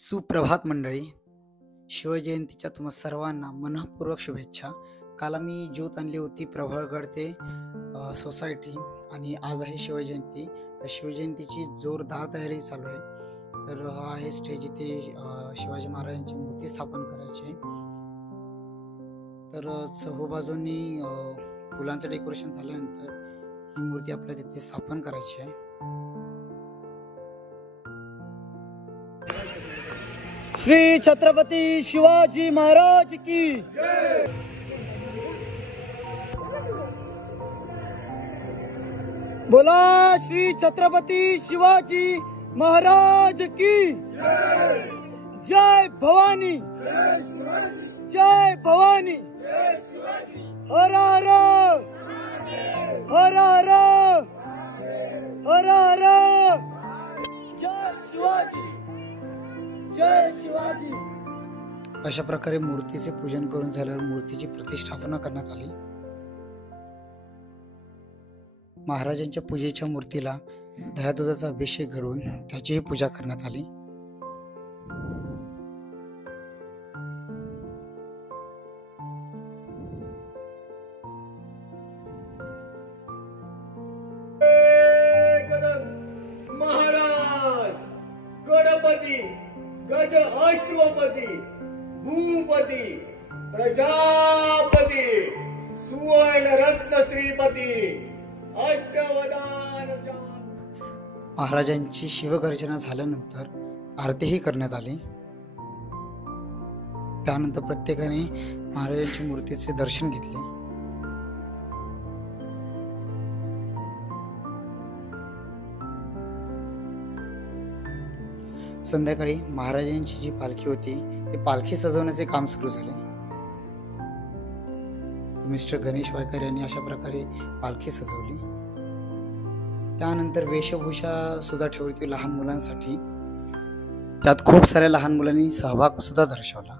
सुप्रभात मंडळी. शिवजयंतीच्या तुम्हा सर्वांना मनःपूर्वक शुभेच्छा. काल आम्ही ज्योत आणली होती प्रभाळगड ते सोसायटी आणि आज आहे शिवजयंती. तर शिवजयंतीची जोरदार तयारी चालू आहे. तर हा आहे स्टेज. इथे शिवाजी महाराजांची मूर्ती स्थापन करायची आहे. तर चहूबाजूंनी फुलांचं डेकोरेशन झाल्यानंतर ही मूर्ती आपल्याला तिथे स्थापन करायची आहे. श्री छत्रपती शिवाजी महाराज की जय। बोला श्री छत्रपती शिवाजी महाराज की जय। जय भवानी, जय भवानी, हर हर हर हर हर हर, जय शिवाजी, जय शिवाजी। अशा प्रकारे मूर्तीचे पूजन करून झाल्यावर मूर्तीची प्रतिष्ठापना करण्यात आली. महाराजांच्या पूजेच्या मूर्तीला दह्या दुधाचा अभिषेक घडवून त्याचीही पूजा करण्यात आली. महाराज गणपती गज अश्वपती भूपती प्रजापती सुवर्ण रत्न श्रीपती अष्टवदान. महाराजांची शिवगर्जना झाल्यानंतर आरतीही करण्यात आली. त्यानंतर प्रत्येकाने महाराजांच्या मूर्तीचे दर्शन घेतले. संध्याकाळी महाराजांची जी पालखी होती ती पालखी सजवण्याचे काम सुरू झाले. मिस्टर गणेश वायकर यांनी अशा प्रकारे पालखी सजवली. त्यानंतर वेशभूषा सुद्धा ठेवली होती लहान मुलांसाठी. त्यात खूप साऱ्या लहान मुलांनी सहभाग सुद्धा दर्शवला.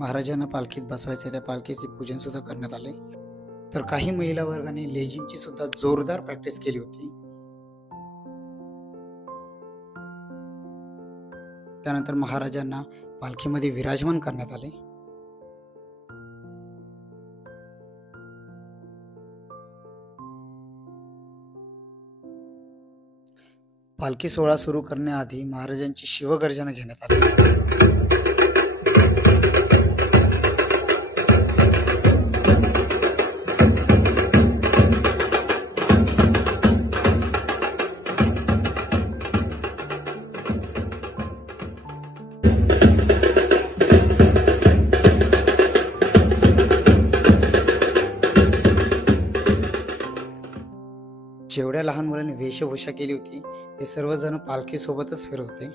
महाराजांना पालखीत बसवायचे, त्या पालखीचे पूजन सुद्धा करण्यात आले. तर काही महिला वर्गाने लेझिमची सुद्धा जोरदार प्रॅक्टिस केली होती. त्यानंतर महाराजांना पालखीमध्ये विराजमान करण्यात आले. पालखी सोहळा सुरू करण्याआधी महाराजांची शिवगर्जना घेण्यात आली. जेवढ्या लहान मुलांनी वेशभूषा केली होती ते सर्वजण पालखी सोबतच फिरत होते.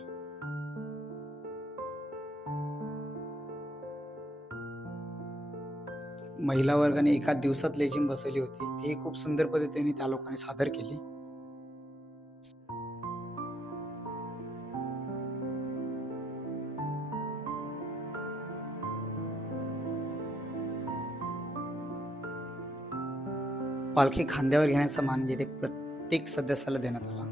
महिला वर्गाने एका दिवसात लेझिम बसवली होती. ती खूप सुंदर पद्धतीने त्या लोकांनी सादर केली. पालखी खांद्यावर घेण्याचा मान येथे प्रत्येक सदस्याला देण्यात आला.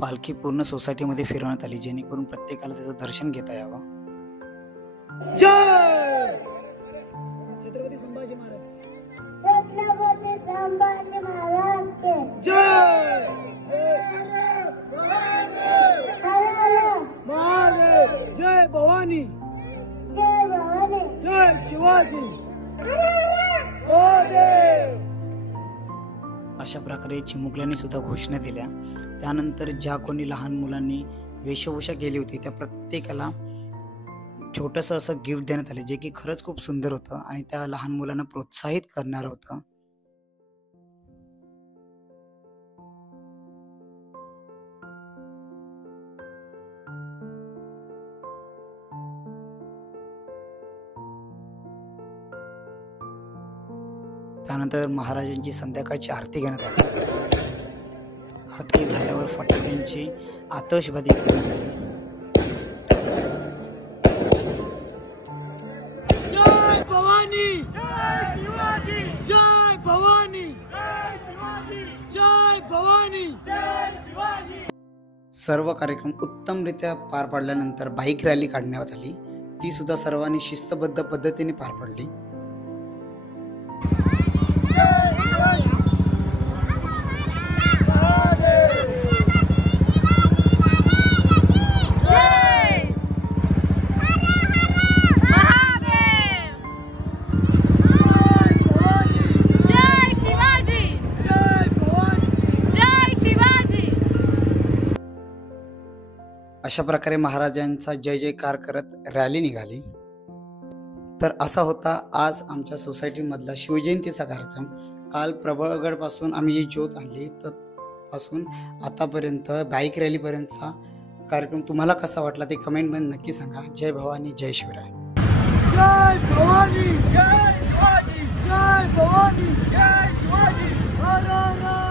पालखी पूर्ण सोसायटीमध्ये फिरवण्यात आली, जेणेकरून प्रत्येकाला त्याचं दर्शन घेता यावं. जय छत्रपती संभाजी महाराज, छत्रपती संभाजी महाराज के जय। महादेव, जय भवानी, जय भवानी, जय शिवाजी, ओ देव। अशा प्रकारे चिमुकल्यांनी सुद्धा घोषणा दिल्या. त्यानंतर ज्या कोणी लहान मुलांनी वेशभूषा केली होती त्या प्रत्येकाला छोटंसं असं गिफ्ट देण्यात आले, जे की खरंच खूप सुंदर होतं आणि त्या लहान मुलांना प्रोत्साहित करणारं होतं. त्यानंतर महाराजांची संध्याकाळची आरती घेण्यात आली. आरती झाल्यावर फटाक्यांची आतषबाजी करण्यात आली. जय भवानी, जय शिवाजी, जय भवानी, जय शिवाजी, जय भवानी, जय शिवाजी. सर्व कार्यक्रम उत्तमरित्या पार पाडल्यानंतर बाईक रॅली काढण्यात आली. ती सुद्धा सर्वांनी शिस्तबद्ध पद्धतीने पार पडली. अशा प्रकारे महाराजांचा जय जयकार करत रॅली निघाली. तर असा होता आज आमच्या सोसायटीमधला शिवजयंतीचा कार्यक्रम. काल प्रबळगडपासून आम्ही जी ज्योत आणली तर पासून आतापर्यंत बाईक रॅलीपर्यंतचा कार्यक्रम तुम्हाला कसा वाटला ते कमेंटमध्ये नक्की सांगा. जय भवानी, जय शिवराय. जय भवानी, जय शिवाजी, जय भवानी, जय शिवाजी. हर हर